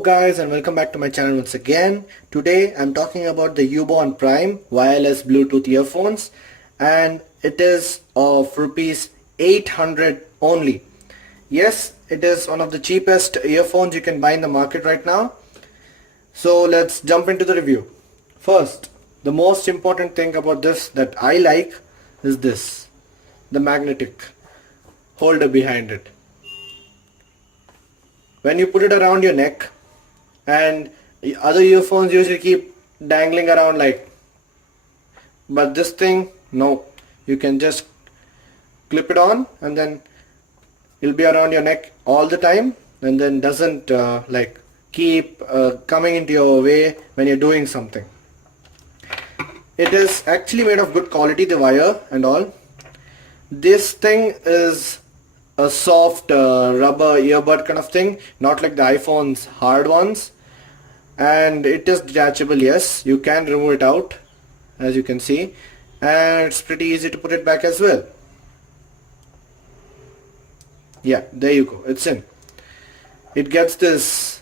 Hello guys and welcome back to my channel once again. Today I'm talking about the Ubon Prime wireless Bluetooth earphones, and it is of rupees 800 only. Yes, it is one of the cheapest earphones you can buy in the market right now. So let's jump into the review. First, the most important thing about this that I like is this, the magnetic holder behind it. When you put it around your neck, and other earphones usually keep dangling around but this thing, no, you can just clip it on and then it'll be around your neck all the time, and then doesn't keep coming into your way when you're doing something. It is actually made of good quality, the wire and all. This thing is a soft rubber earbud kind of thing, not like the iPhone's hard ones, and it is detachable. Yes, you can remove it out, as you can see, and it's pretty easy to put it back as well. Yeah, there you go, it's in. It gets this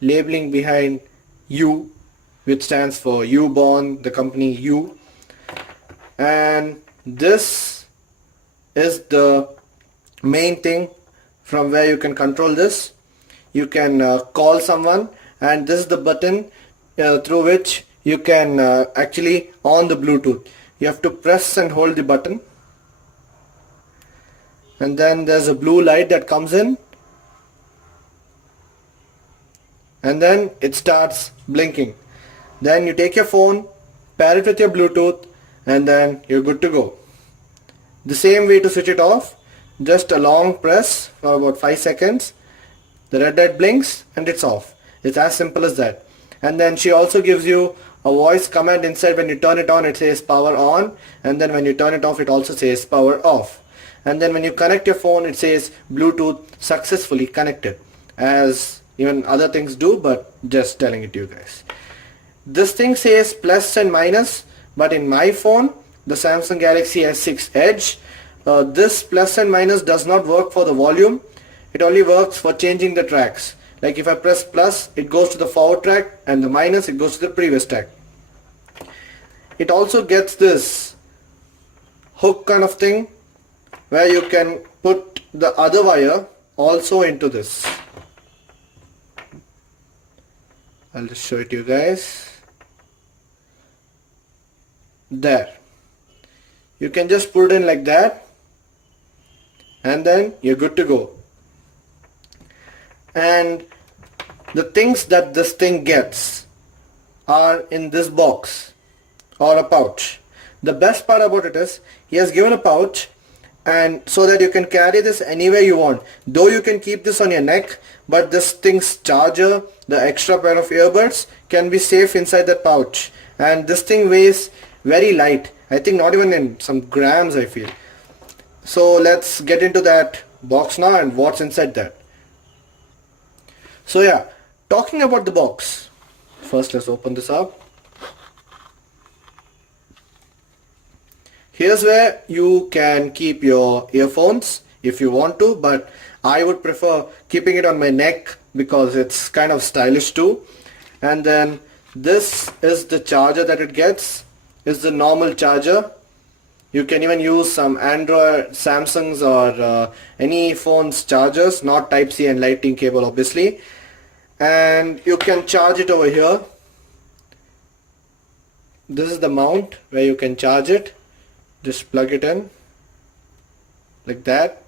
labeling behind U, which stands for Ubon, the company U, and this is the main thing from where you can control this. You can call someone, and this is the button through which you can actually on the Bluetooth. You have to press and hold the button, and then there's a blue light that comes in, and then it starts blinking. Then you take your phone, pair it with your Bluetooth, and then you're good to go. The same way to switch it off, just a long press for about 5 seconds, the red light blinks and it's off. It's as simple as that. And then she also gives you a voice command inside. When you turn it on, it says power on, and then when you turn it off, it also says power off. And then when you connect your phone, it says Bluetooth successfully connected, as even other things do, but just telling it to you guys. This thing says plus and minus, but in my phone, the Samsung Galaxy S6 Edge, this plus and minus does not work for the volume. It only works for changing the tracks. Like if I press plus, it goes to the forward track, and the minus, it goes to the previous track. It also gets this hook kind of thing where you can put the other wire also into this. I'll just show it to you guys. There. You can just put it in like that, and then you're good to go. And the things that this thing gets are in this box or a pouch. The best part about it is he has given a pouch, and so that you can carry this anywhere you want. Though you can keep this on your neck, but this thing's charger, the extra pair of earbuds, can be safe inside that pouch. And this thing weighs very light. I think not even in some grams, I feel. So let's get into that box now and what's inside that. So yeah, talking about the box, first let's open this up. Here's where you can keep your earphones if you want to, but I would prefer keeping it on my neck because it's kind of stylish too. And then this is the charger that it gets. Is the normal charger. You can even use some Android, Samsung's, or any phone's chargers, not Type-C and Lightning cable obviously. And you can charge it over here. This is the mount where you can charge it. Just plug it in like that.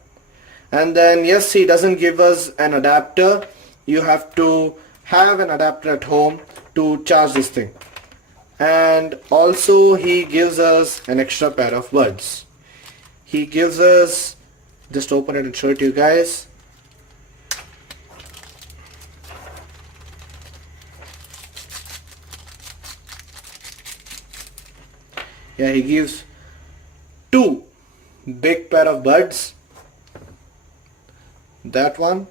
And then yes, he doesn't give us an adapter. You have to have an adapter at home to charge this thing. And also he gives us an extra pair of buds. He gives us, just open it and show it to you guys. Yeah, he gives two big pair of buds. That one.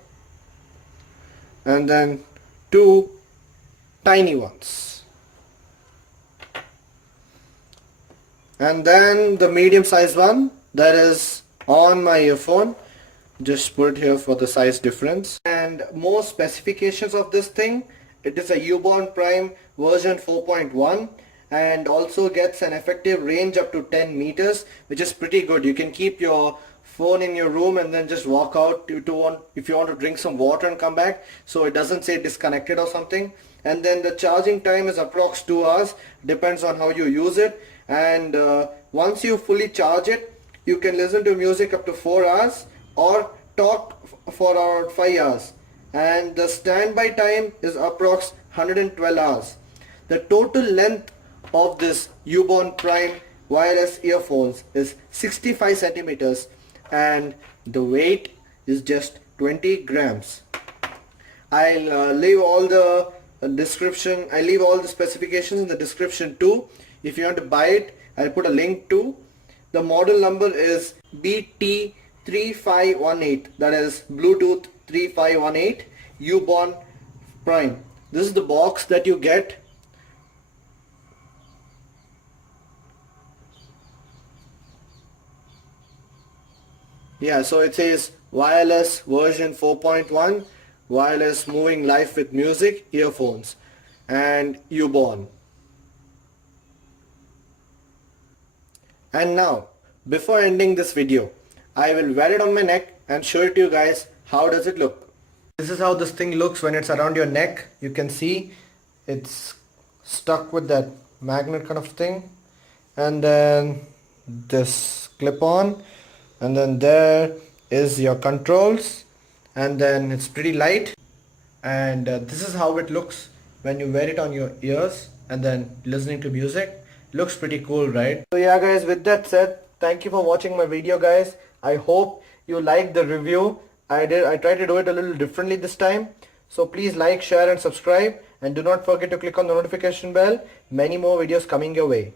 And then two tiny ones. And then the medium size one that is on my earphone. Just put it here for the size difference. And And more specifications of this thing, it is a Ubon Prime version 4.1 and also gets an effective range up to 10 meters, which is pretty good. You can keep your phone in your room and then just walk out if you want to drink some water and come back, so it doesn't say disconnected or something. And then the charging time is approx 2 hours, depends on how you use it. And once you fully charge it, you can listen to music up to 4 hours or talk for about 5 hours. And the standby time is approx 112 hours. The total length of this Ubon Prime wireless earphones is 65 centimeters and the weight is just 20 grams. I'll leave all the specifications in the description too. If you want to buy it, I'll put a link too. The model number is BT3518, that is Bluetooth 3518 Ubon Prime. This is the box that you get. Yeah, so it says wireless version 4.1, wireless moving live with music earphones, and Ubon. And now, before ending this video, I will wear it on my neck and show it to you guys how does it look. This is how this thing looks when it's around your neck. You can see it's stuck with that magnet kind of thing, and then this clip on, and then there is your controls, and then it's pretty light. And this is how it looks when you wear it on your ears and then listening to music. Looks pretty cool, right? So yeah guys, with that said, thank you for watching my video guys. I hope you liked the review. I tried to do it a little differently this time. So please like, share and subscribe, and do not forget to click on the notification bell. Many more videos coming your way.